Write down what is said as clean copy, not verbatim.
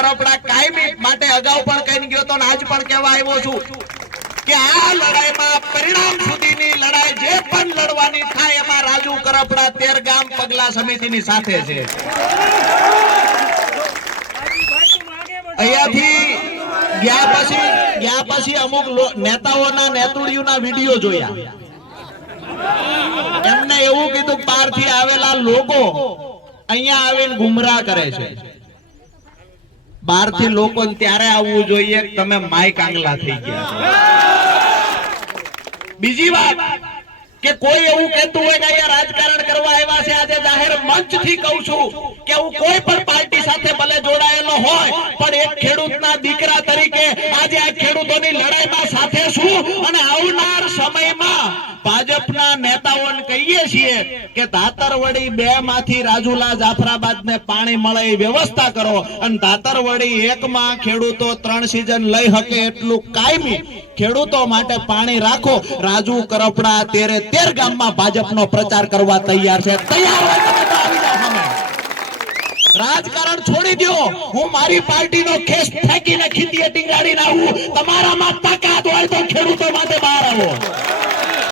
કરપડા કાયમી માટે અગાઉ પણ કહીને ગયો તો આજ પણ કહેવા આવ્યો છું કે આ લડાઈમાં પરિણામ સુધીની લડાઈ જે પણ લડવાની થાય એમાં રાજુ કરપડા 13 ગામ પગલા સમિતિની સાથે છે। અહીંયાથી ગયા પછી અમુક નેતાઓના નેતુડીઓના વિડીયો જોયા, એમને એવું કીધું બહારથી આવેલા લોકો અહીંયા આવીને ગુમરાહ કરે છે। બહારથી લોકો ત્યારે આવવું જોઈએ કે તમે માય કાંગલા થઈ ગયા। બીજી વાત કે કોઈ એવું કહેતું હોય કે અહીંયા રાજકારણ કરવા આવ્યા છે, આજે જાહેર મંચથી કહું છું કે હું કોઈ પણ પાર્ટી સાથે ભલે જોડાયેલો હોય પણ એક ખેડૂતના દીકરા તરીકે આજે આ ખેડૂતોની લડાઈમાં સાથે છું અને આવનાર સમયમાં ભાજપના નેતાઓને કહીએ છીએ કે ધાતરવડી 2 માંથી રાજુલા જાફરાબાદને પાણી મળે એ વ્યવસ્થા કરો અને ધાતરવડી 1 માં ખેડૂતો 3 સીઝન લઈ શકે એટલું કાયમી ખેડૂતો માટે પાણી રાખો। રાજુ કરપડા 13 ગામમાં ભાજપનો પ્રચાર કરવા તૈયાર છે। તૈયાર હોય તો આવી જાઓ સામે। રાજકારણ છોડી દો, હું મારી પાર્ટીનો કેસ ફેંકીને ખીતીએ ટીંગાડીને આવું। તમારામાં તાકાત હોય તો ખેડૂતો માટે બહાર આવો।